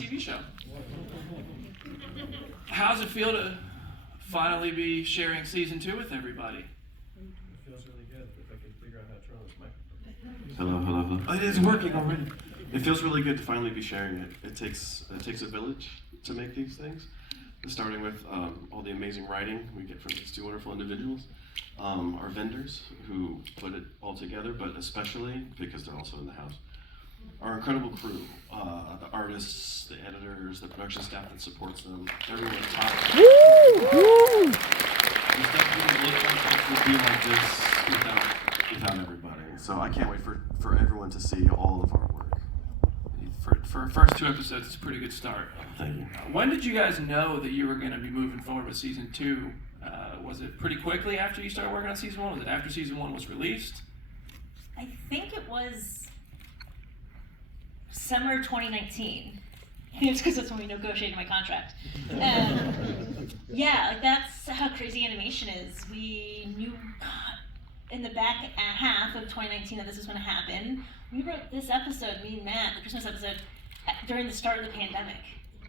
TV show. How does it feel to finally be sharing season 2 with everybody? It feels really good. If I could figure out how to turn on this Hello, microphone. hello, hello. Oh, it is working already. It feels really good to finally be sharing it. It takes a village to make these things. Starting with all the amazing writing we get from these two wonderful individuals, our vendors who put it all together, but especially, because they're also in the house, our incredible crew, the artists, the editors, the production staff that supports them, everyone at top. The stuff wouldn't look like this, would be like this without everybody. So I can't wait for everyone to see all of our work. For first 2 episodes, it's a pretty good start. Thank you. When did you guys know that you were going to be moving forward with season 2? Was it pretty quickly after you started working on season 1? Was it after season 1 was released? I think it was summer 2019. It's because that's when we negotiated my contract. Yeah, like that's how crazy animation is. We knew in the back half of 2019 that this was going to happen. We wrote this episode, me and Matt, the Christmas episode, during the start of the pandemic.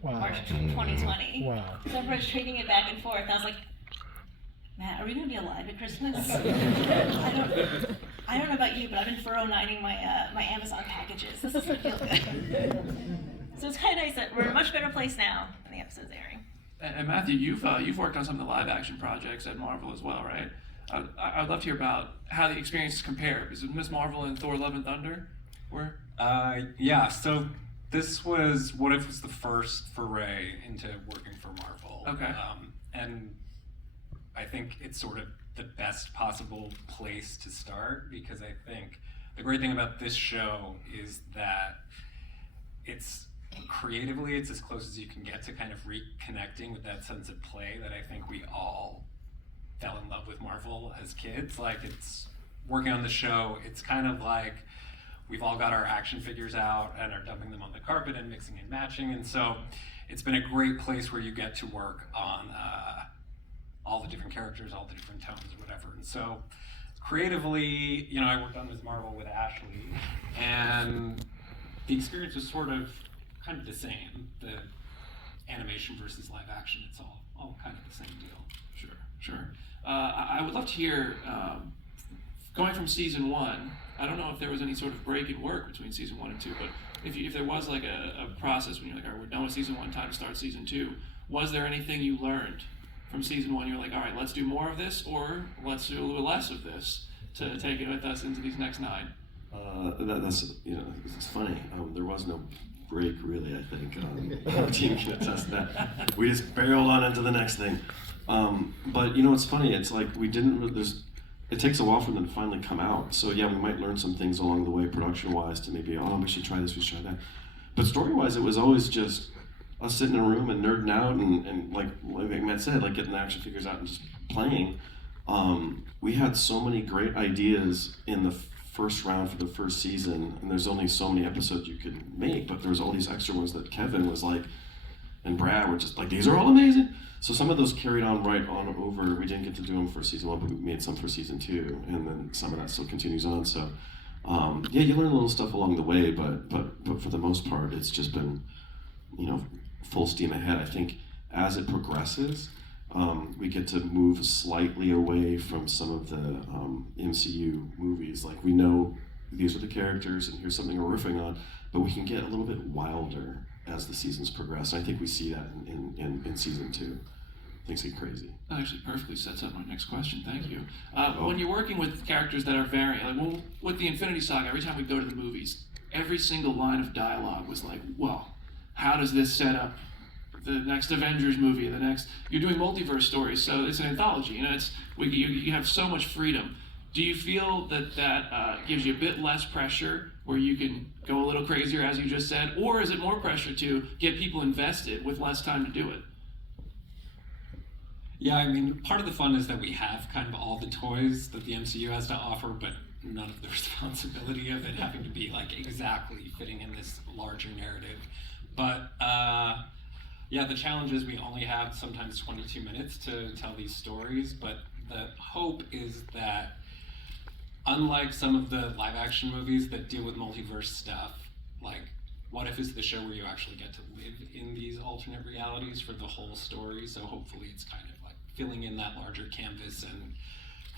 Wow. March 2020. Wow. So everyone's trading it back and forth. I was like, Matt, are we going to be alive at Christmas? I don't know about you, but I've been furrow-nining my Amazon packages. This doesn't feel good. So it's kind of nice that we're in a much better place now when the episode's airing. And Matthew, you've worked on some of the live-action projects at Marvel as well, right? I'd love to hear about how the experiences compare. Because Ms. Marvel and Thor: Love and Thunder were? Yeah, so this was what if was the first foray into working for Marvel. Okay. And I think it's sort of the best possible place to start, because I think the great thing about this show is that it's creatively, it's as close as you can get to kind of reconnecting with that sense of play that I think we all fell in love with Marvel as kids. Like, it's working on the show, it's kind of like we've all got our action figures out and are dumping them on the carpet and mixing and matching, and so it's been a great place where you get to work on all the different characters, all the different tones, or whatever. And so creatively, you know, I worked on Ms. Marvel with Ashley, and the experience was sort of kind of the same. The animation versus live action, it's all kind of the same deal. Sure. I would love to hear, going from season 1, I don't know if there was any sort of break in work between season 1 and 2, but if there was like a process when you're like, all right, we're done with season 1, time to start season 2, was there anything you learned from season 1? You're like, all right, let's do more of this, or let's do a little less of this to take it with us into these next 9? That's, you know, it's funny. There was no break, really, I think. Our team can attest that. We just barreled on into the next thing. But, you know, it's funny. It's like we didn't, it takes a while for them to finally come out. So, yeah, we might learn some things along the way, production-wise, to maybe, we should try this, we should try that. But story-wise, it was always just us sitting in a room and nerding out and like Matt said, like getting the action figures out and just playing. We had so many great ideas in the first round for the first season, and there's only so many episodes you could make, but there was all these extra ones that Kevin was like, and Brad were just like, these are all amazing. So some of those carried on right on over. We didn't get to do them for season 1, but we made some for season 2, and then some of that still continues on. So yeah, you learn a little stuff along the way, but for the most part, it's just been, you know, full steam ahead. I think as it progresses, we get to move slightly away from some of the MCU movies. Like, we know these are the characters and here's something we're riffing on, but we can get a little bit wilder as the seasons progress. And I think we see that in season 2. Things get crazy. That actually perfectly sets up my next question. Thank you. When you're working with characters that are varying, like with the Infinity Saga, every time we go to the movies, every single line of dialogue was like, well, how does this set up the next Avengers movie, the next, you're doing multiverse stories, so it's an anthology, you know, you have so much freedom. Do you feel that gives you a bit less pressure, where you can go a little crazier, as you just said, or is it more pressure to get people invested with less time to do it? Yeah, I mean, part of the fun is that we have kind of all the toys that the MCU has to offer, but none of the responsibility of it having to be like exactly fitting in this larger narrative. But yeah, the challenge is we only have sometimes 22 minutes to tell these stories, but the hope is that, unlike some of the live action movies that deal with multiverse stuff, like What If is the show where you actually get to live in these alternate realities for the whole story. So hopefully it's kind of like filling in that larger canvas and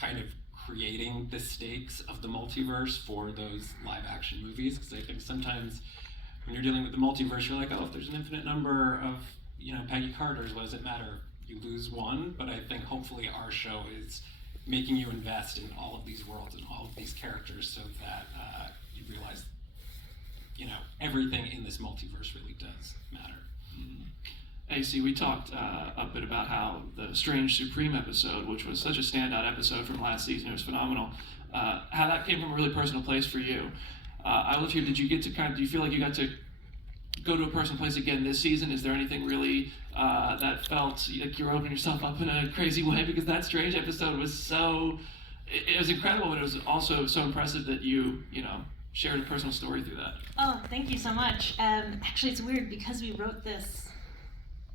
kind of creating the stakes of the multiverse for those live action movies. Because I think sometimes when you're dealing with the multiverse, you're like, oh, if there's an infinite number of, Peggy Carters, what does it matter? You lose one. But I think hopefully our show is making you invest in all of these worlds and all of these characters so that you realize, everything in this multiverse really does matter. AC, we talked a bit about how the Strange Supreme episode, which was such a standout episode from last season, it was phenomenal, how that came from a really personal place for you. I love here, did you get to do you feel like you got to go to a personal place again this season? Is there anything really that felt like you were opening yourself up in a crazy way? Because that Strange episode was it was incredible, but it was also so impressive that you shared a personal story through that. Oh, thank you so much. Actually, it's weird because we wrote this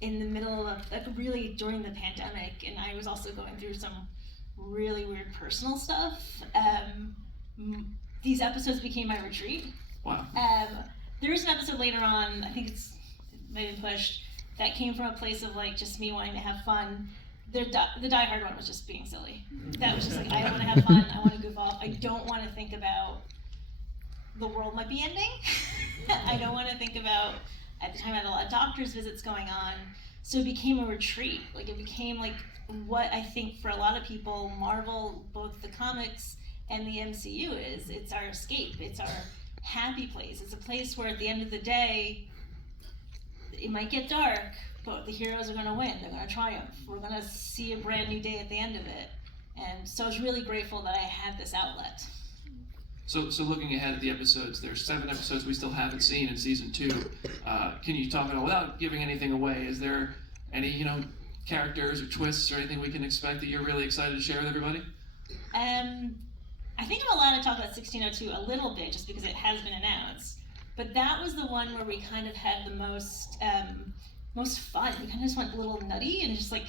in the middle of, really during the pandemic, and I was also going through some really weird personal stuff. These episodes became my retreat. Wow. There is an episode later on, I think it might have been pushed, that came from a place of like just me wanting to have fun. The Die Hard one was just being silly. That was just like, I want to have fun, I want to goof off, I don't want to think about the world might be ending. I don't want to think about, at the time I had a lot of doctor's visits going on, so it became a retreat. Like it became like what I think for a lot of people, Marvel, both the comics and the MCU is, it's our escape, it's our happy place. It's a place where at the end of the day, it might get dark, but the heroes are gonna win, they're gonna triumph. We're gonna see a brand new day at the end of it. And so I was really grateful that I had this outlet. So looking ahead at the episodes, there's 7 episodes we still haven't seen in season 2. Can you talk about, without giving anything away, is there any characters or twists or anything we can expect that you're really excited to share with everybody? I think I'm allowed to talk about 1602 a little bit just because it has been announced. But that was the one where we kind of had the most fun. We kind of just went a little nutty and just like,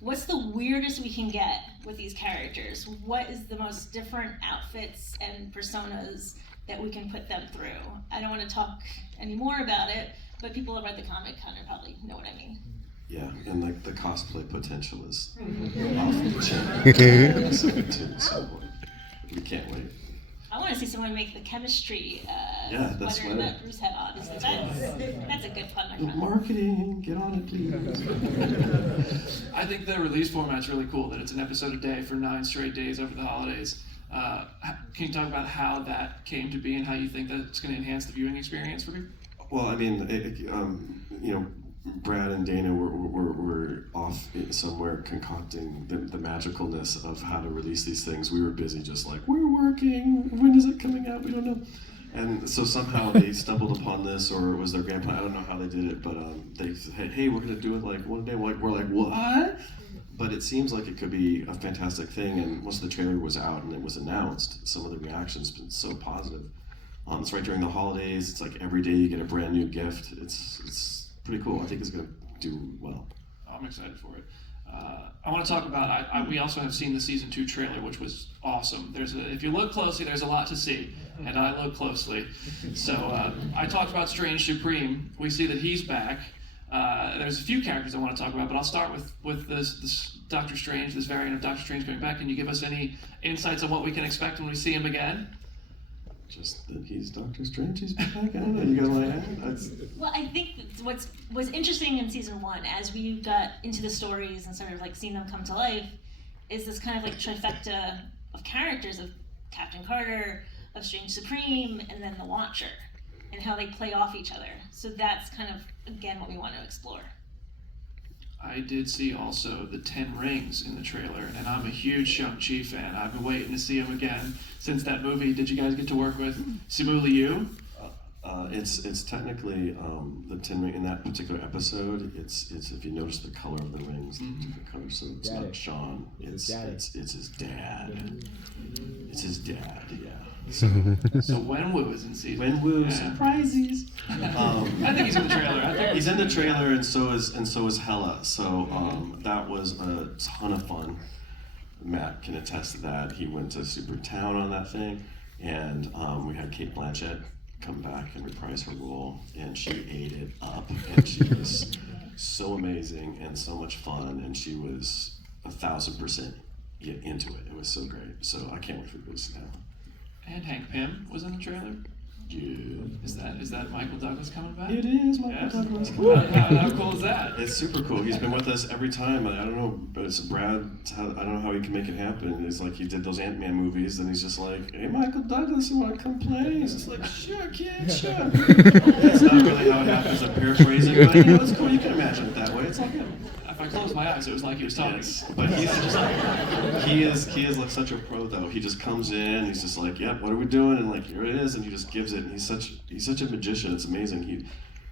what's the weirdest we can get with these characters? What is the most different outfits and personas that we can put them through? I don't want to talk any more about it, but people who have read the comic kind of probably know what I mean. Yeah, and like the cosplay potential is off the chain too, so we can't wait. I want to see someone make the chemistry sweater that Bruce had on. That's a good fun, my friend. Marketing, get on it, please. I think the release format's really cool, that it's an episode a day for 9 straight days over the holidays. Can you talk about how that came to be and how you think that it's going to enhance the viewing experience for people? Well, I mean, Brad and Dana were off somewhere concocting the magicalness of how to release these things. We were busy just like, we're working, when is it coming out? We don't know. And so somehow they stumbled upon this, or it was their grandpa, I don't know how they did it, but they said, hey, we're going to do it like one day. We're like, what? But it seems like it could be a fantastic thing, and once the trailer was out and it was announced, some of the reactions been so positive. It's right during the holidays, it's like every day you get a brand new gift. It's pretty cool. I think it's going to do well. I'm excited for it. I want to talk about, we also have seen the season 2 trailer, which was awesome. If you look closely, there's a lot to see, and I look closely. So I talked about Strange Supreme. We see that he's back. There's a few characters I want to talk about, but I'll start with this Doctor Strange, this variant of Doctor Strange coming back. Can you give us any insights on what we can expect when we see him again? Just that he's Doctor Strange, he's back. I don't know. You guys want to add? Well, I think what was interesting in season 1, as we got into the stories and sort of like seeing them come to life, is this kind of like trifecta of characters of Captain Carter, of Strange Supreme, and then the Watcher, and how they play off each other. So that's kind of, again, what we want to explore. I did see also the 10 Rings in the trailer, and I'm a huge Shang-Chi fan. I've been waiting to see him again since that movie. Did you guys get to work with Simu Liu? It's technically the 10 ring in that particular episode. It's if you notice the color of the rings, the different colors. So it's not Sean. It's his dad. It's his dad. Yeah. So Wenwu is in season. Wenwu surprises. I think he's in the trailer. He's in the trailer, and so is Hela. So that was a ton of fun. Matt can attest to that. He went to Super Town on that thing, and we had Kate Blanchett come back and reprise her role, and she ate it up, and she was so amazing and so much fun, and she was 1,000% into it. It was so great. So I can't wait for people to see that one. And Hank Pym was in the trailer. Yeah. Is that Michael Douglas coming back? It is Michael Yes. Douglas. How cool is that? It's super cool. He's been with us every time. I don't know, but it's Brad. I don't know how he can make it happen. It's like he did those Ant-Man movies, and he's just like, "Hey, Michael Douglas, you want to come play?" He's just like, "Sure, kid, sure." That's not really how it happens. I'm paraphrasing, but you know, it's cool. You can imagine it that way. It's like him. If I closed my eyes, it was like he was talking. Yes, but he's just like, he is like such a pro though. He just comes in, he's just like, "Yep, what are we doing?" And like, here it is, and he just gives it. And he's such a magician. It's amazing.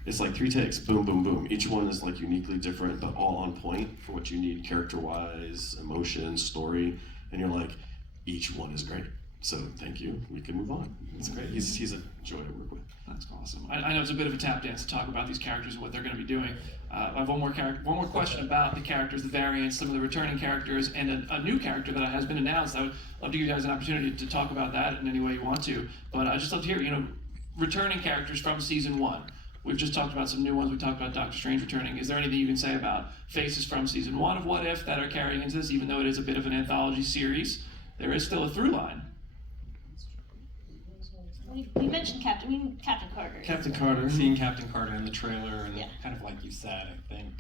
It's like 3 takes, boom, boom, boom. Each one is like uniquely different, but all on point for what you need, character-wise, emotion, story, and you're like, each one is great. So thank you. We can move on. It's great. He's a joy to work with. That's awesome. I know it's a bit of a tap dance to talk about these characters and what they're going to be doing. I have one more question about the characters, the variants, some of the returning characters, and a new character that has been announced. I would love to give you guys an opportunity to talk about that in any way you want to. But I just love to hear, returning characters from season 1. We've just talked about some new ones. We talked about Doctor Strange returning. Is there anything you can say about faces from season 1 of What If that are carrying into this? Even though it is a bit of an anthology series, there is still a through line. We mentioned Captain Carter. Captain Carter. Seeing Captain Carter in the trailer, and Yeah. kind of like you said, I think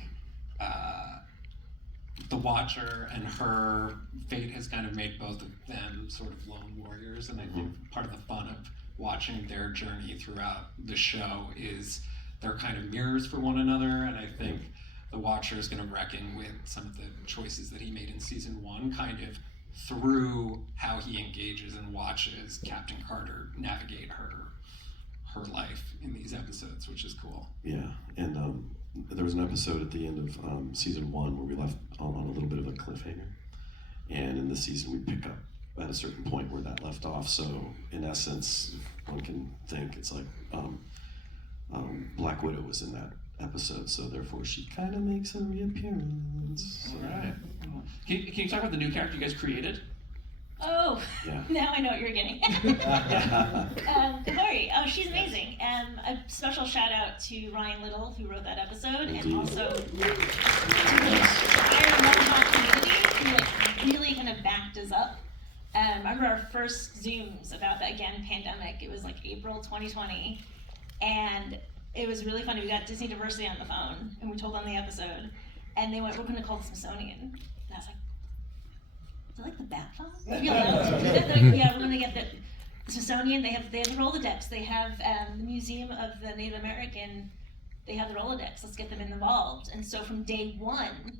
the Watcher and her fate has kind of made both of them sort of lone warriors, and I think part of the fun of watching their journey throughout the show is they're kind of mirrors for one another, and I think the Watcher is going to reckon with some of the choices that he made in season 1, kind of through how he engages and watches Captain Carter navigate her life in these episodes, which is cool. Yeah, and there was an episode at the end of season 1 where we left on a little bit of a cliffhanger, and in this season we pick up at a certain point where that left off. So in essence, one can think it's like Black Widow was in that episode, so therefore she kind of makes a reappearance. All right. Can you talk about the new character you guys created? Oh, Yeah. now I know what you're getting. Glory. Oh, she's amazing. A special shout out to Ryan Little, who wrote that episode, Indeed. and also to the entire Mohawk community, who really kind of backed us up. I remember our first Zooms about the, again, pandemic. It was like April 2020, and it was really funny. We got Disney Diversity on the phone, and we told them the episode, and they went, "We're going to call it Smithsonian." And I was like, "Is it like the Bat Phone? Are we allowed to do that?" They're like, "Yeah, we're going to get the Smithsonian. They have the Rolodex. They have the Museum of the Native American. They have the Rolodex. Let's get them involved." And so from day 1,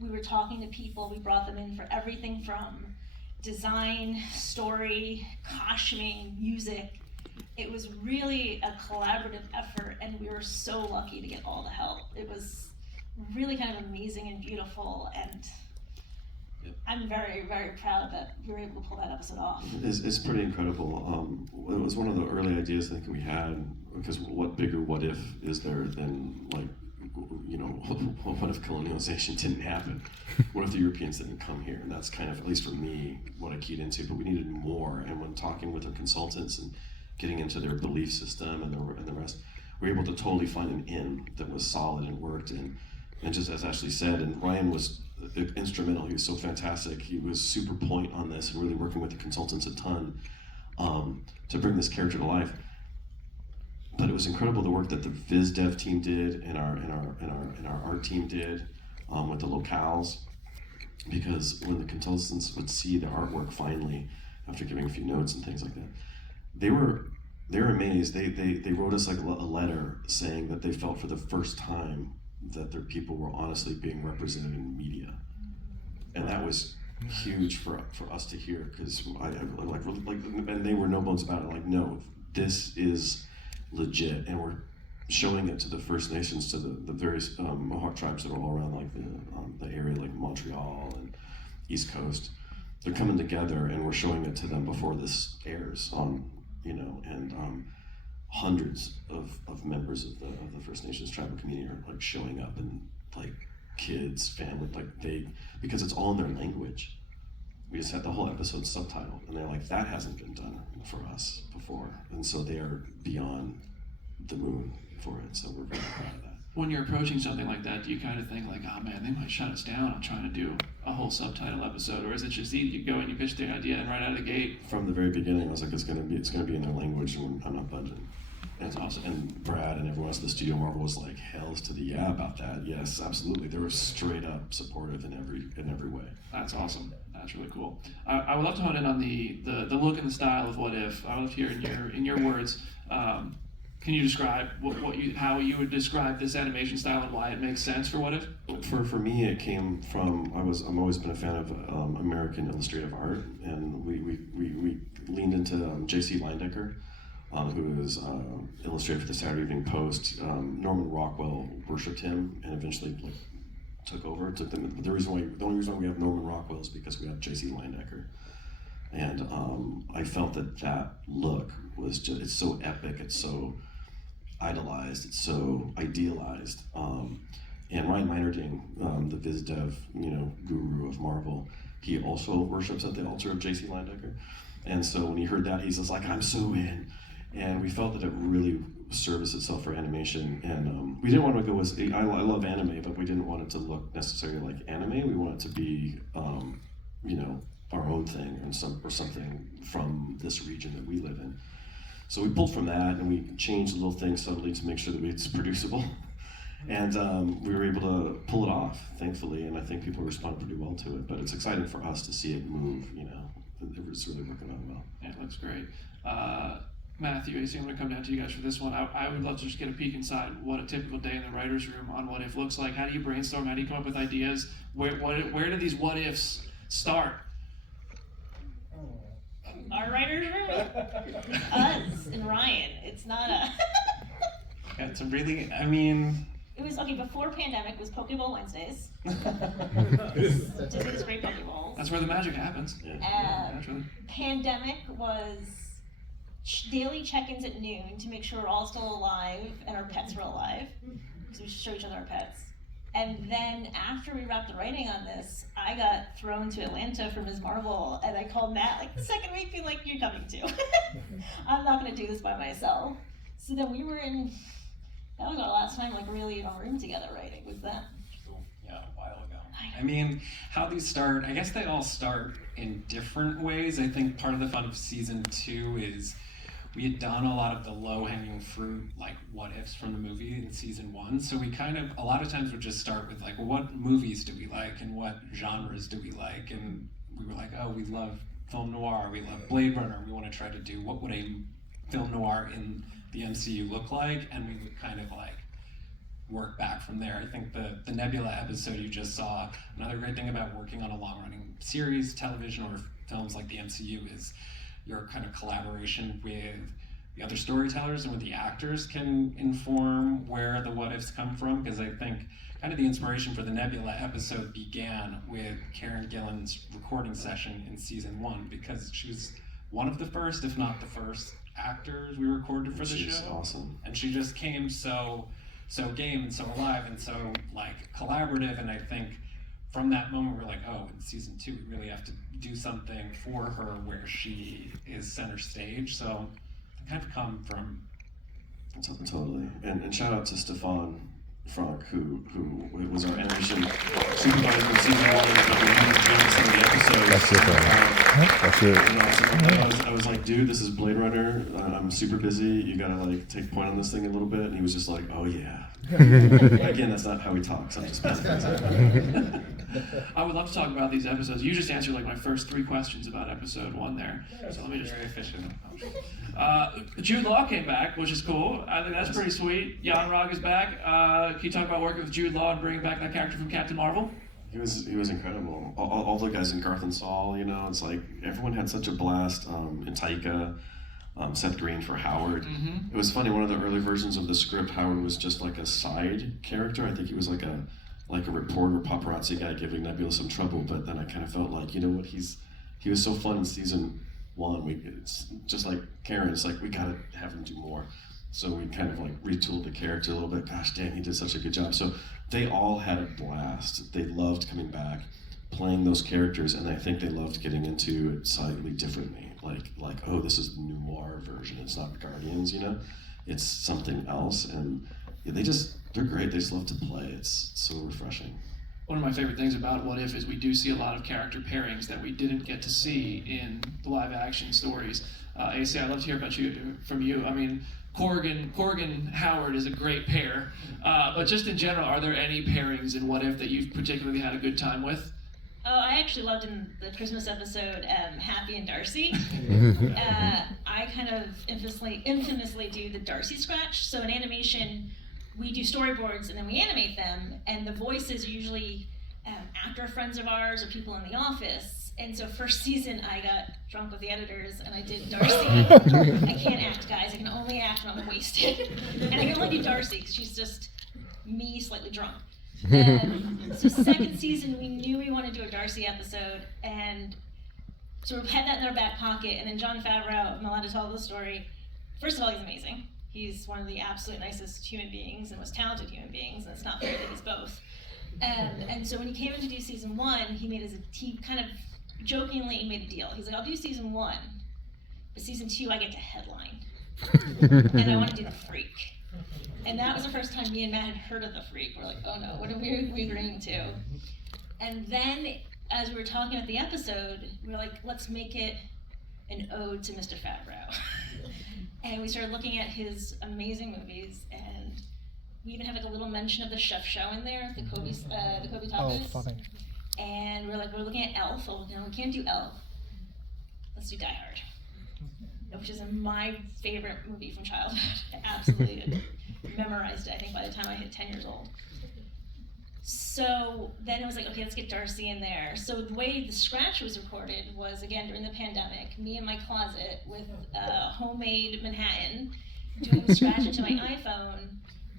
we were talking to people. We brought them in for everything from design, story, costuming, music. It was really a collaborative effort, and we were so lucky to get all the help. It was really kind of amazing and beautiful, and I'm very, very proud that we were able to pull that episode off. It's pretty incredible. It was one of the early ideas I think we had, because what bigger what if is there than, like, what if colonialization didn't happen? What if the Europeans didn't come here? And that's kind of, at least for me, what I keyed into, but we needed more. And when talking with our consultants and getting into their belief system and the rest, we were able to totally find an in that was solid and worked. And just as Ashley said, and Ryan was instrumental. He was so fantastic. He was super point on this and really working with the consultants a ton to bring this character to life. But it was incredible the work that the Viz Dev team did and our art team did with the locales, because when the consultants would see the artwork finally, after giving a few notes and things like that, they were amazed. They wrote us like a letter saying that they felt for the first time that their people were honestly being represented in media, and that was huge for us to hear, because I and they were no bones about it. Like, no, this is legit, and we're showing it to the First Nations, to the various Mohawk tribes that are all around, like the area, like Montreal and East Coast. They're coming together, and we're showing it to them before this airs on, and hundreds of members of the First Nations tribal community are like showing up, and like kids, family, like because it's all in their language. we just had the whole episode subtitled, and they're like, that hasn't been done for us before, and so they are beyond the moon for it. So we're very proud of that. When you're approaching something like that, do you kind of think like, oh man, they might shut us down on trying to do a whole subtitle episode, or is it just easy? You go and you pitch the idea, and right out of the gate, From the very beginning, I was like, it's gonna be in their language, and I'm not budging. That's awesome. And Brad and everyone else at the studio, Marvel, was like, hell's to the yeah about that. Yes, absolutely. They were straight up supportive in every way. That's awesome. That's really cool. I would love to hone in on the look and the style of What If. I would love to hear in your words. Can you describe how you would describe this animation style and why it makes sense for What If? For me, it came from I'm always been a fan of American illustrative art, and we leaned into J.C. Leyendecker, who is illustrator for the Saturday Evening Post. Norman Rockwell worshipped him and eventually took over. But the only reason why we have Norman Rockwell is because we have J.C. Leyendecker, and I felt that look was just, it's so epic, it's so idolized, it's so idealized. And Ryan Meinerding, the viz dev, guru of Marvel, he also worships at the altar of J.C. Leyendecker. And so when he heard that, he's just like, I'm so in. And we felt that it really serviced itself for animation. And we didn't want to go with, I love anime, but we didn't want it to look necessarily like anime. We want it to be, our own thing or something from this region that we live in. So we pulled from that, and we changed little things subtly to make sure that it's producible. And we were able to pull it off, thankfully, and I think people respond pretty well to it. But it's exciting for us to see it move, It's really working out well. Yeah, it looks great. Matthew, AC, I'm going to come down to you guys for this one. I would love to just get a peek inside what a typical day in the writer's room on What If looks like. How do you brainstorm? How do you come up with ideas? Where do these what ifs start? Our writer's room? Us and Ryan. It's not a... Yeah, it's a really, It was, before pandemic was Pokeball Wednesdays. Just these great Pokeballs. That's where the magic happens. Yeah. Naturally. Pandemic was daily check-ins at noon to make sure we're all still alive and our pets were alive, because we should show each other our pets. And then after we wrapped the writing on this, I got thrown to Atlanta for Ms. Marvel, and I called Matt the second week being like, you're coming too. I'm not gonna do this by myself. So then we were that was our last time really in a room together writing, was that? Yeah, a while ago. How these start, I guess they all start in different ways. I think part of the fun of season 2 is we had done a lot of the low-hanging fruit, what ifs from the movie in season 1. So we a lot of times would just start with what movies do we like and what genres do we like? And we were like, oh, we love film noir, we love Blade Runner, we want to try to do what would a film noir in the MCU look like? And we would work back from there. I think the Nebula episode you just saw, another great thing about working on a long-running series, television, or films like the MCU is your collaboration with the other storytellers and with the actors can inform where the what ifs come from, because I think the inspiration for the Nebula episode began with Karen Gillan's recording session in season 1, because she was one of the first, if not the first, actors we recorded for the She's show. Awesome. And she just came so game and so alive and so collaborative, and I think from that moment we're like, oh, in season 2 we really have to do something for her where she is center stage. So it come from Totally. And shout out to Stefan Frank, who was our animation supervisor in season 1, and he was some of the episodes. That's it. I was like, dude, this is Blade Runner. I'm super busy. You gotta take point on this thing a little bit. And he was just like, oh yeah. Again, that's not how he talks. I'm just paraphrasing. I would love to talk about these episodes. You just answered my first 3 questions about episode 1 there. So let me just... very efficient. Jude Law came back, which is cool. I think that's pretty sweet. Jan Rog is back. Can you talk about working with Jude Law and bringing back that character from Captain Marvel? He was incredible. All the guys in Garth and Saul, it's like everyone had such a blast. And Taika, Seth Green for Howard. Mm-hmm. It was funny. One of the early versions of the script, Howard was just a side character. I think he was like a reporter, paparazzi guy giving Nebula some trouble. But then I felt like, he was so fun in season 1. It's just like Karen. It's we gotta have him do more. So we retooled the character a little bit. Gosh dang, he did such a good job. So they all had a blast. They loved coming back. playing those characters, and I think they loved getting into it slightly differently. Like oh, this is the noir version. It's not Guardians, you know, it's something else, and yeah, they're great. They just love to play. It's so refreshing. One of my favorite things about What If is we do see a lot of character pairings that we didn't get to see in the live action stories. AC, I'd love to hear from you. I mean, Corrigan Howard is a great pair, but just in general, are there any pairings in What If that you've particularly had a good time with? Oh, I actually loved in the Christmas episode, Happy and Darcy. I kind of infamously do the Darcy scratch. So in animation, we do storyboards and then we animate them, and the voices are usually actor friends of ours or people in the office. And so first season, I got drunk with the editors and I did Darcy. I can't act, guys. I can only act when I'm wasted. And I can only do Darcy because she's just me slightly drunk. So second season, we knew we wanted to do a Darcy episode, and so we had that in our back pocket. And then Jon Favreau, I'm allowed to tell the story. First of all, he's amazing. He's one of the absolute nicest human beings and most talented human beings, and it's not fair that he's both. And so when he came in to do season 1, he kind of jokingly made a deal. He's like, I'll do season 1, but season 2 I get to headline, and I want to do the Freak. And that was the first time me and Matt had heard of the Freak. We're like, oh no, what are we agreeing to? And then as we were talking about the episode, we were like, let's make it an ode to Mr. Favreau. And we started looking at his amazing movies, and we even have like a little mention of the Chef Show in there, the Kobe tacos. Oh, funny. And we're looking at Elf. Oh, no, we can't do Elf. Let's do Die Hard, which is my favorite movie from childhood. I absolutely memorized it, I think, by the time I hit 10 years old. So then it was like, okay, let's get Darcy in there. So the way the scratch was recorded was, again, during the pandemic, me in my closet with homemade Manhattan, doing the scratch into my iPhone,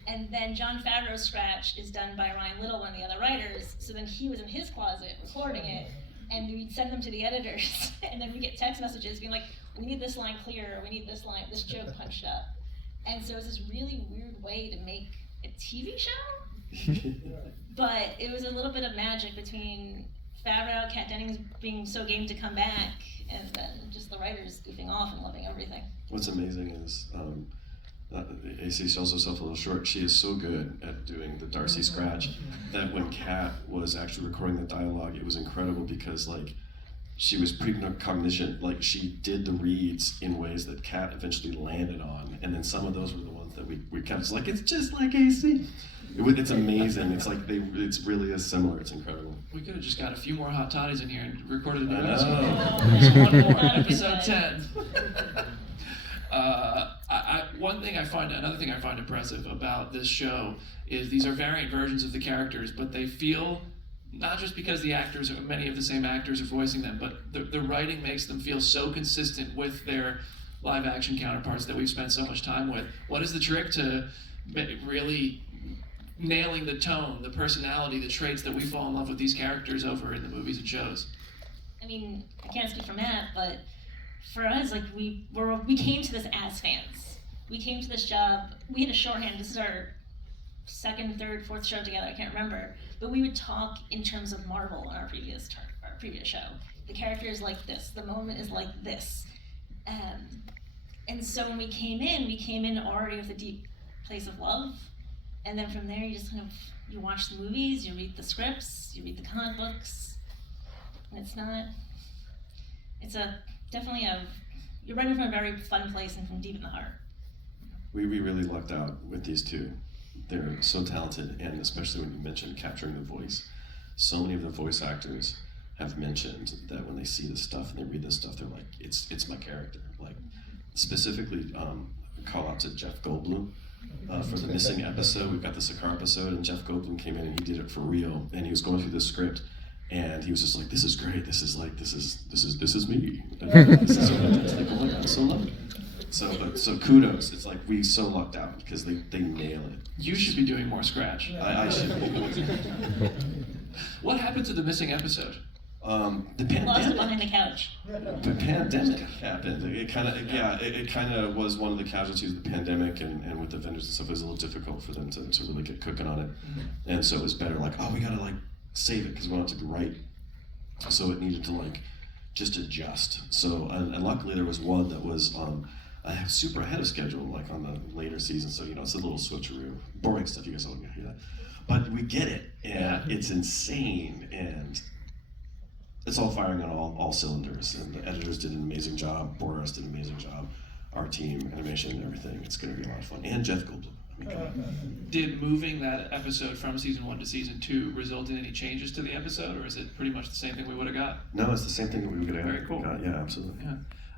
and then Jon Favreau's scratch is done by Ryan Little, one of the other writers, so then he was in his closet recording it, and we'd send them to the editors, and then we get text messages being like, we need this line clear, we need this joke punched up. And so it was this really weird way to make a TV show, but it was a little bit of magic between Favreau, Kat Dennings being so game to come back, and then just the writers goofing off and loving everything. What's amazing is AC sells herself a little short. She is so good at doing the Darcy scratch that when Kat was actually recording the dialogue, it was incredible because she was precognition, she did the reads in ways that Kat eventually landed on, and then some of those were the ones that we kept just like, it's just like AC. It's amazing. It's really is similar. It's incredible. We could have just got a few more hot totties in here and recorded a new I episode. know. Just one more, episode 10. Another thing I find impressive about this show is these are variant versions of the characters, but they feel, not just because many of the same actors are voicing them, but the writing makes them feel so consistent with their live action counterparts that we've spent so much time with. What is the trick to really nailing the tone, the personality, the traits that we fall in love with these characters over in the movies and shows? I mean, I can't speak for Matt, but for us, we came to this as fans. We came to this job, we had a shorthand. This is our second, third, fourth show together, I can't remember, but we would talk in terms of Marvel on our previous show. The character is like this, the moment is like this. And so when we came in already with a deep place of love, and then from there you just you watch the movies, you read the scripts, you read the comic books, and you're writing from a very fun place and from deep in the heart. We really lucked out with these two. They're so talented, and especially when you mentioned capturing the voice. So many of the voice actors have mentioned that when they see this stuff and they read this stuff, they're like, it's my character. Specifically, call out to Jeff Goldblum for the missing episode. We've got the Sakar episode, and Jeff Goldblum came in and he did it for real, and he was going through the script, and he was just like, this is great. This is me. This is so fantastic. Oh my God, so lovely. So kudos. It's we so lucked out because they nail it. You should be doing more scratch. I should be. What happened to the missing episode? The pandemic. Lost it behind the couch. The pandemic happened. It kind of was one of the casualties of the pandemic, and with the vendors and stuff, it was a little difficult for them to really get cooking on it. And so it was better we gotta save it because we want it to be right so it needed to like just adjust. So and luckily there was one that was super ahead of schedule, like on the later season. So it's a little switcheroo, boring stuff. You guys don't want to hear that, but we get it, and it's insane, and it's all firing on all cylinders. And the editors did an amazing job. Boris did an amazing job. Our team, animation, everything. It's going to be a lot of fun. And Jeff Goldblum. I mean, come on. Did moving that episode from season 1 to season 2 result in any changes to the episode, or is it pretty much the same thing we would have got? No, it's the same thing that we would have Very cool. got. Yeah, absolutely. Yeah.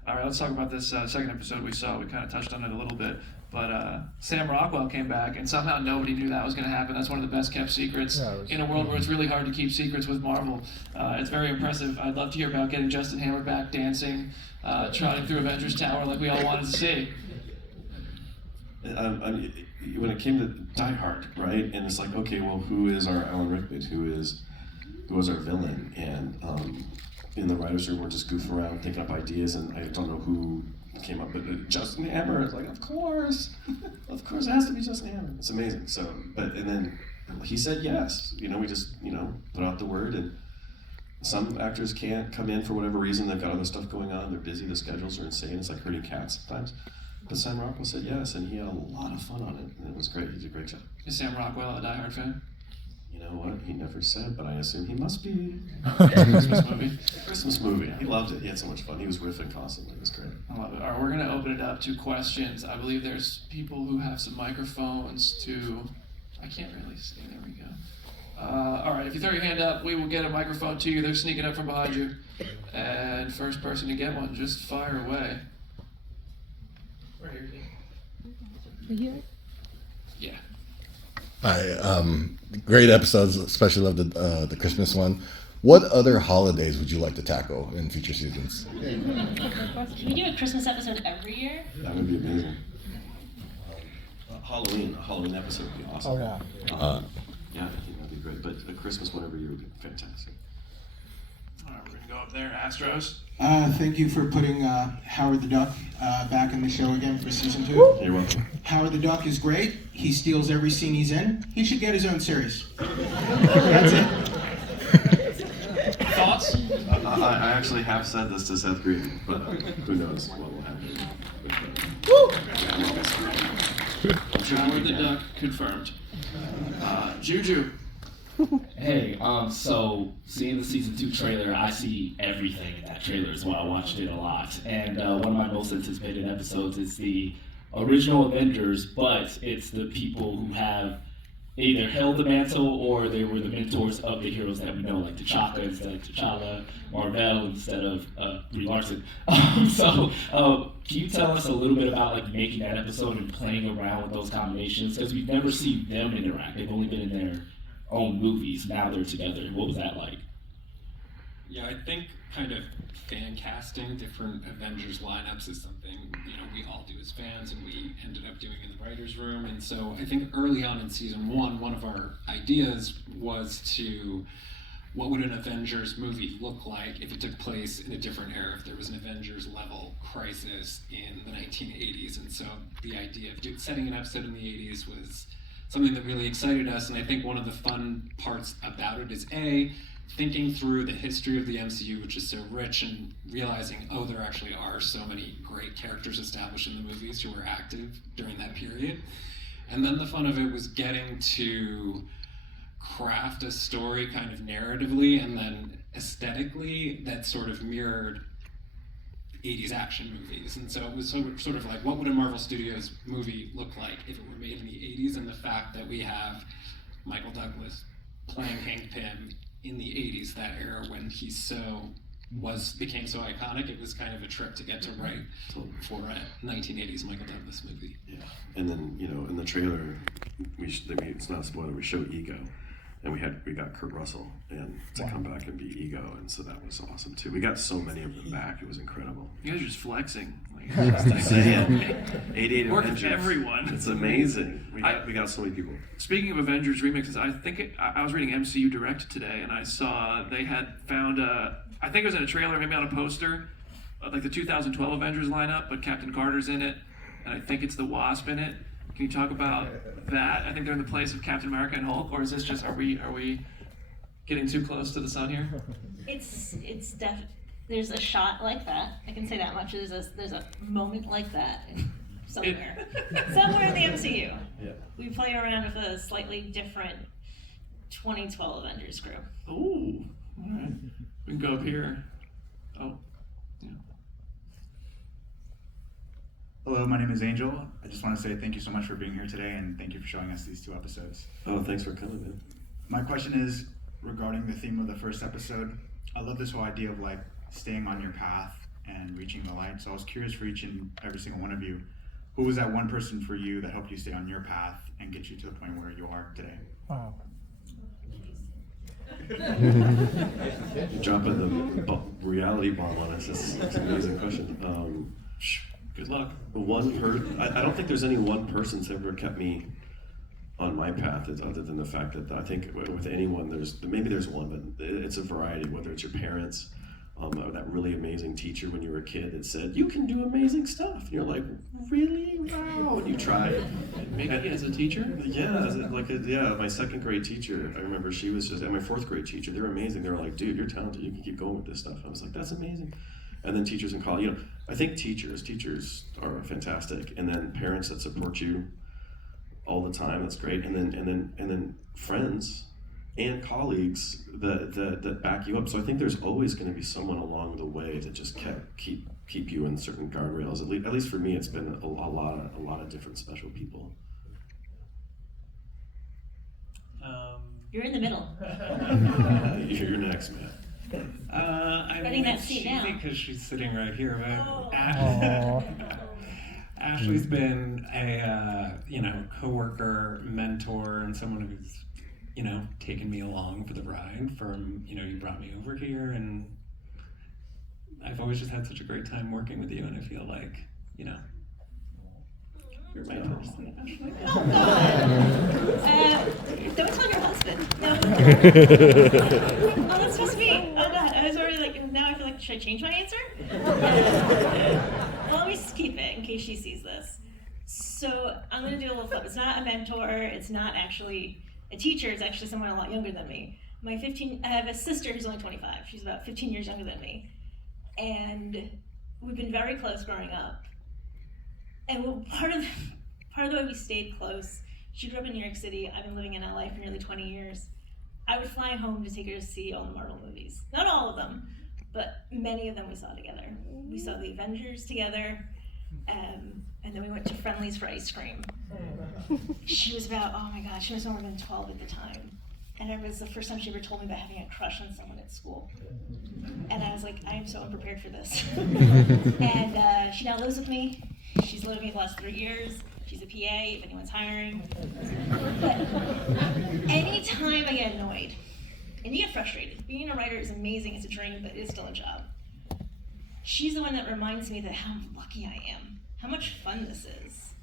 All right, let's talk about this second episode we saw. We kind of touched on it a little bit, but Sam Rockwell came back, and somehow nobody knew that was going to happen. That's one of the best kept secrets in a world where it's really hard to keep secrets with Marvel. It's very impressive. I'd love to hear about getting Justin Hammer back dancing, trotting through Avengers Tower like we all wanted to see. When it came to Die Hard, right? And it's like, okay, well, who is our Alan Rickman? Who was our villain? And in the writers' room, we're just goofing around, thinking up ideas, and I don't know who came up with it. Justin Hammer. It's like, of course, it has to be Justin Hammer. It's amazing. So, and then he said yes. We just put out the word, and some actors can't come in for whatever reason. They've got other stuff going on. They're busy. The schedules are insane. It's like herding cats sometimes. But Sam Rockwell said yes, and he had a lot of fun on it, and it was great. He did a great job. Is Sam Rockwell a Die Hard fan? You know what? He never said, but I assume he must be. Christmas movie. Christmas movie. He loved it. He had so much fun. He was riffing constantly. It was great. I love it. All right, we're going to open it up to questions. I believe there's people who have some microphones to... I can't really see. There we go. All right, if you throw your hand up, we will get a microphone to you. They're sneaking up from behind you. And first person to get one, just fire away. Right here. Yeah. Hi, great episodes, especially love the Christmas one. What other holidays would you like to tackle in future seasons? Can we do a Christmas episode every year? That would be amazing. A Halloween episode would be awesome. Oh, yeah. Yeah, I think that'd be great. But a Christmas one every year would be fantastic. All right, we're going to go up there. Astros. Thank you for putting Howard the Duck back in the show again for season 2. You're welcome. Howard the Duck is great. He steals every scene he's in. He should get his own series. That's it. Thoughts? I actually have said this to Seth Green, but who knows what will happen. Howard the Duck confirmed. Juju. Hey, so seeing the season 2 trailer, I see everything in that trailer as well. I watched it a lot. And one of my most anticipated episodes is the original Avengers, but it's the people who have either held the mantle or they were the mentors of the heroes that we know, like T'Chaka instead of T'Challa, Marvel instead of Brie Larson. So can you tell us a little bit about like making that episode and playing around with those combinations? Because we've never seen them interact. They've only been in their own movies. Now they're together. What was that like? Yeah, I think kind of fan casting different Avengers lineups is something we all do as fans, and we ended up doing in the writers' room. And so I think early on in season 1, one of our ideas was what would an Avengers movie look like if it took place in a different era, if there was an Avengers level crisis in the 1980s. And so the idea of setting an episode in the 80s was something that really excited us. And I think one of the fun parts about it is thinking through the history of the MCU, which is so rich, and realizing, there actually are so many great characters established in the movies who were active during that period. And then the fun of it was getting to craft a story kind of narratively and then aesthetically that sort of mirrored 80s action movies. And so it was sort of like, what would a Marvel Studios movie look like if it were made in the 80s? And the fact that we have Michael Douglas playing Hank Pym in the 80s, that era when he became so iconic, it was kind of a trip to get to write for a 1980s Michael Douglas movie. Yeah, and then in the trailer, it's not a spoiler. We show Ego, and we got Kurt Russell and to come back and be Ego, and so that was awesome too. We got so many of them back; it was incredible. You guys are just flexing. Damn. 88 Work Avengers. with everyone. It's amazing. We got so many people. Speaking of Avengers remixes, I was reading MCU Direct today, and I saw they had found I think it was in a trailer, maybe on a poster, like the 2012 Avengers lineup, but Captain Carter's in it, and I think it's the Wasp in it. Can you talk about that? I think they're in the place of Captain America and Hulk, or is this just are we Getting too close to the sun here? It's there's a shot like that. I can say that much. There's a moment like that somewhere. Somewhere in the MCU. Yeah. We play around with a slightly different 2012 Avengers crew. Ooh, all right. We can go up here. Oh, yeah. Hello, my name is Angel. I just want to say thank you so much for being here today, and thank you for showing us these 2 episodes. Oh, thanks for coming, man. My question is regarding the theme of the first episode. I love this whole idea of like staying on your path and reaching the light. So I was curious for each and every single one of you, who was that one person for you that helped you stay on your path and get you to the point where you are today? Wow. You're dropping the reality bomb on us. That's an amazing question. Good luck. I don't think there's any one person that's ever kept me on my path, other than the fact that I think with anyone, there's one, but it's a variety, whether it's your parents, that really amazing teacher when you were a kid that said, you can do amazing stuff. And you're like, really? Wow. And you try. Mickey as a teacher? Yeah, my 2nd grade teacher, I remember she was just, and my 4th grade teacher, they were amazing. They were like, dude, you're talented, you can keep going with this stuff. I was like, that's amazing. And then teachers in college, I think teachers are fantastic. And then parents that support you all the time, that's great. And then friends and colleagues that back you up. So I think there's always going to be someone along the way that just keep you in certain guardrails. At least for me, it's been a lot of different special people. You're in the middle. You're next, man. Getting that seat now. Because she's sitting right here. Oh. Ashley's been a coworker, mentor, and someone who's taken me along for the ride. From you brought me over here, and I've always just had such a great time working with you, and I feel like you're my person, Ashley. Oh, God. Don't tell your husband. No. Oh, that's so sweet. Oh, God. I was already like, now I feel like, should I change my answer? Well, let me just keep it in case she sees this. So I'm going to do a little flip. It's not a mentor. It's not actually a teacher. It's actually someone a lot younger than me. I have a sister who's only 25. She's about 15 years younger than me. And we've been very close growing up. And part of the way we stayed close, she grew up in New York City. I've been living in LA for nearly 20 years. I would fly home to take her to see all the Marvel movies. Not all of them, but many of them we saw together. We saw the Avengers together, and then we went to Friendly's for ice cream. She was about, oh my God, she was more than 12 at the time. And it was the first time she ever told me about having a crush on someone at school. And I was like, I am so unprepared for this. And she now lives with me. She's lived with me the last 3 years. She's a PA, if anyone's hiring. But anytime I get annoyed, and you get frustrated, being a writer is amazing, it's a dream, but it is still a job. She's the one that reminds me that how lucky I am, how much fun this is.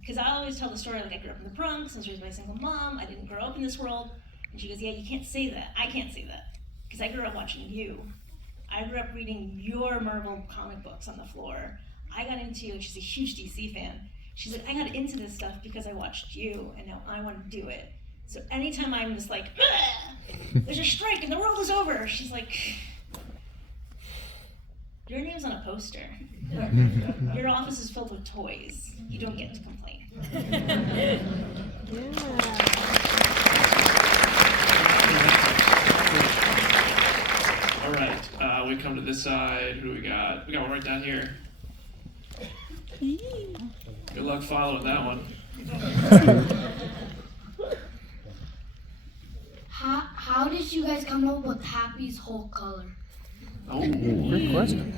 Because I always tell the story, like I grew up in the Bronx, I was raised by a single mom, I didn't grow up in this world. And she goes, yeah, you can't say that. I can't say that. Because I grew up watching you. I grew up reading your Marvel comic books on the floor. I got into, she's a huge DC fan. She's like, I got into this stuff because I watched you, and now I want to do it. So anytime I'm just like, there's a strike and the world is over, she's like, your name's on a poster. Your office is filled with toys. You don't get to complain. All right, we come to this side. Who do we got? We got one right down here. Good luck following that one. How did you guys come up with Happy's whole color? Oh, Great question.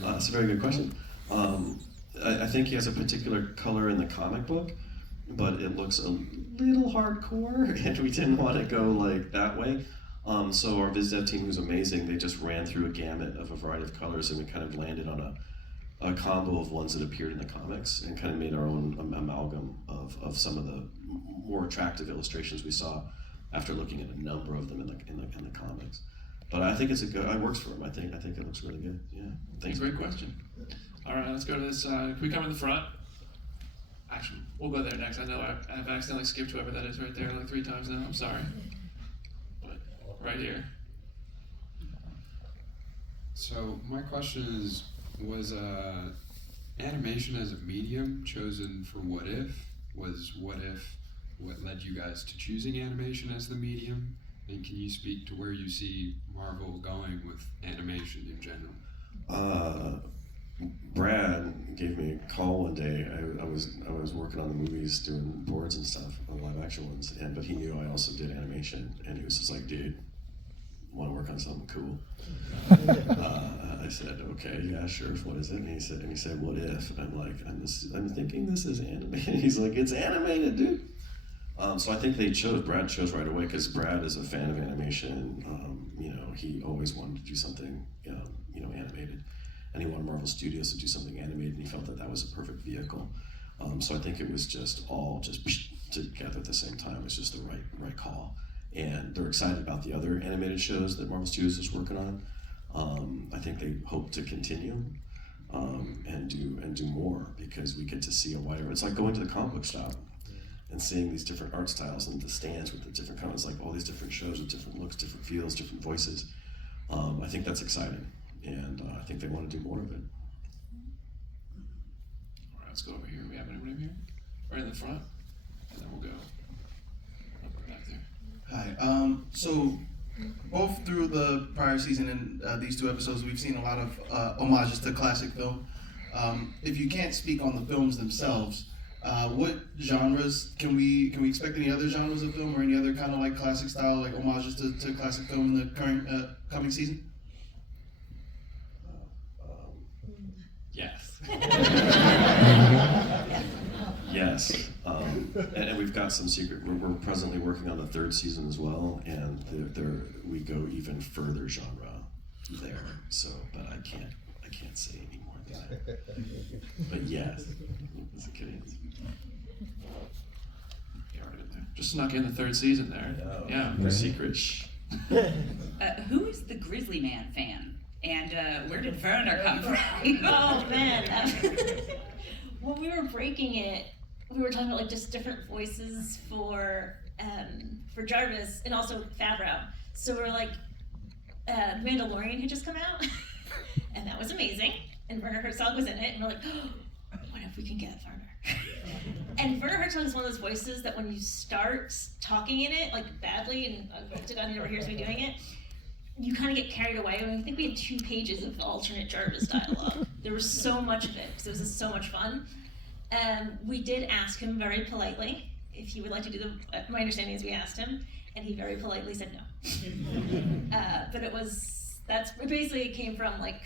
That's a very good question. I think he has a particular color in the comic book, but it looks a little hardcore, and we didn't want to go like that way. So our biz dev team, who's amazing, they just ran through a gamut of a variety of colors, and we kind of landed on a combo of ones that appeared in the comics, and kind of made our own amalgam of some of the more attractive illustrations we saw after looking at a number of them in the comics. But I think it works for him. I think it looks really good. Yeah. Thanks. Great question. All right, let's go to this side. Can we come in the front? Actually, we'll go there next. I know I've accidentally skipped whoever that is right there like 3 times now. I'm sorry. But right here. So my question is, was animation as a medium chosen for What If? Was What If what led you guys to choosing animation as the medium? And can you speak to where you see Marvel going with animation in general? Brad gave me a call one day. I was working on the movies, doing boards and stuff, on live action ones, but he knew I also did animation, and he was just like, "Dude, want to work on something cool?" I said, "Okay, yeah, sure. What is it?" And he said, "What If?" And I'm like, I'm thinking this is animated. He's like, "It's animated, dude." So I think Brad chose right away because Brad is a fan of animation. He always wanted to do something, animated. And he wanted Marvel Studios to do something animated, and he felt that was a perfect vehicle. So I think it was just all together at the same time. It was just the right call. And they're excited about the other animated shows that Marvel Studios is working on. I think they hope to continue and do more because we get to see a wider. It's like going to the comic book shop and seeing these different art styles and the stands with the different comics, like all these different shows with different looks, different feels, different voices. I think that's exciting, and I think they want to do more of it. All right, let's go over here. We have anyone in here? Right in the front, and then we'll go up back there. Hi. So both through the prior season and these two episodes, we've seen a lot of homages to classic film. If you can't speak on the films themselves, what genres can we expect? Any other genres of film or any other kind of like classic style, like homages to classic film in the current coming season? Yes. Yes, and we've got some secret. We're presently working on the third season as well, and we go even further genre there. So, but I can't say any more than that. But yes, it's a kid. Just snuck in the third season there. Yeah, we're secret. Who is the Grizzly Man fan? And where did Werner come from? Oh man. When we were breaking it, we were talking about like just different voices for Jarvis and also Favreau. So we're like, Mandalorian had just come out, and that was amazing. And Werner Herzog was in it, and we're like, oh, what if we can get Werner? And Werner Herzog is one of those voices that when you start talking in it, like badly, and I did on over here as me doing it, you kind of get carried away. I mean, I think we had 2 pages of alternate Jarvis dialogue. There was so much of it because it was just so much fun. We did ask him very politely if he would like to do my understanding is we asked him, and he very politely said no. But it basically came from like,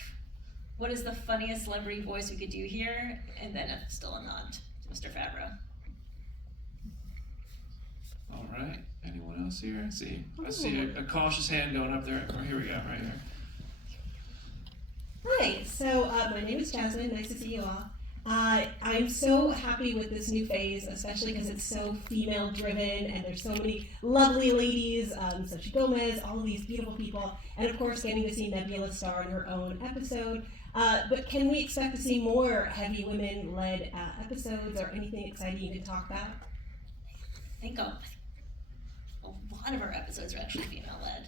what is the funniest celebrity voice we could do here? And then still a nod to Mr. Favreau. All right. Anyone else here? I see a cautious hand going up there. Oh, here we go, right here. Hi. So my name is Jasmine. Nice to see you all. I'm so happy with this new phase, especially because it's so female-driven, and there's so many lovely ladies, Sochi Gomez, all of these beautiful people, and of course getting to see Nebula star in her own episode. But can we expect to see more heavy women-led episodes or anything exciting you can talk about? I think a lot of our episodes are actually female-led.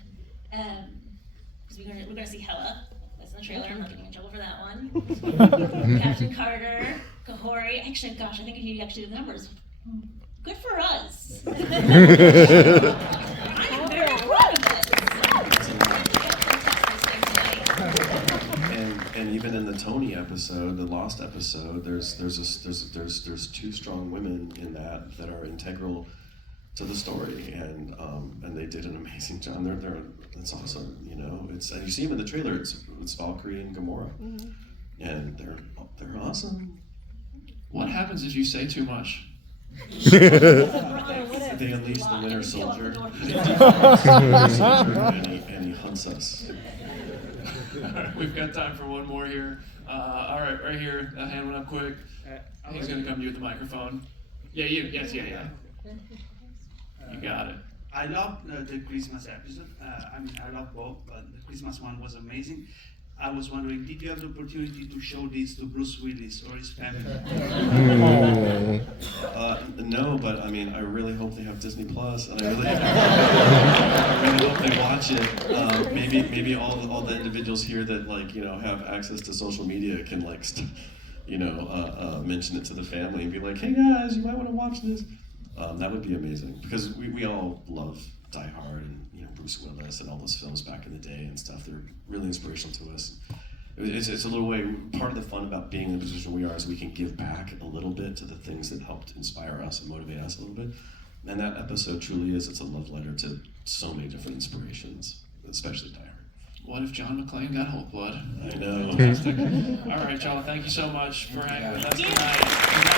Because we're going to see Hela. That's in the trailer. I'm not getting in trouble for that one. Captain Carter, Kahori. Actually, gosh, I think if you actually do the numbers, good for us. I'm very proud of this. And even in the Tony episode, the Lost episode, there's 2 strong women in that are integral to the story, and they did an amazing job. That's awesome, you know. And you see them in the trailer. It's Valkyrie and Gamora, and they're awesome. What happens if you say too much? They unleash the Winter Soldier, and he hunts us. All right, we've got time for one more here. All right, right here. That hand went up quick. He's gonna come to you with the microphone. Yeah, you. Yes, yeah. You got it. I love the Christmas episode. I love both, but the Christmas one was amazing. I was wondering, did you have the opportunity to show this to Bruce Willis or his family? No, but I mean, I really hope they have Disney Plus, and I really hope they watch watch it, maybe all the individuals here that have access to social media can mention it to the family and be like, hey guys, you might want to watch this. That would be amazing because we all love Die Hard and Bruce Willis and all those films back in the day and stuff. They're really inspirational to us. It's a little way, part of the fun about being in the position we are is we can give back a little bit to the things that helped inspire us and motivate us a little bit. And that episode truly is, it's a love letter to so many different inspirations, especially Die Hard. What if John McClane got Hulk blood? I know. Fantastic. All right, y'all, thank you so much for hanging with us tonight.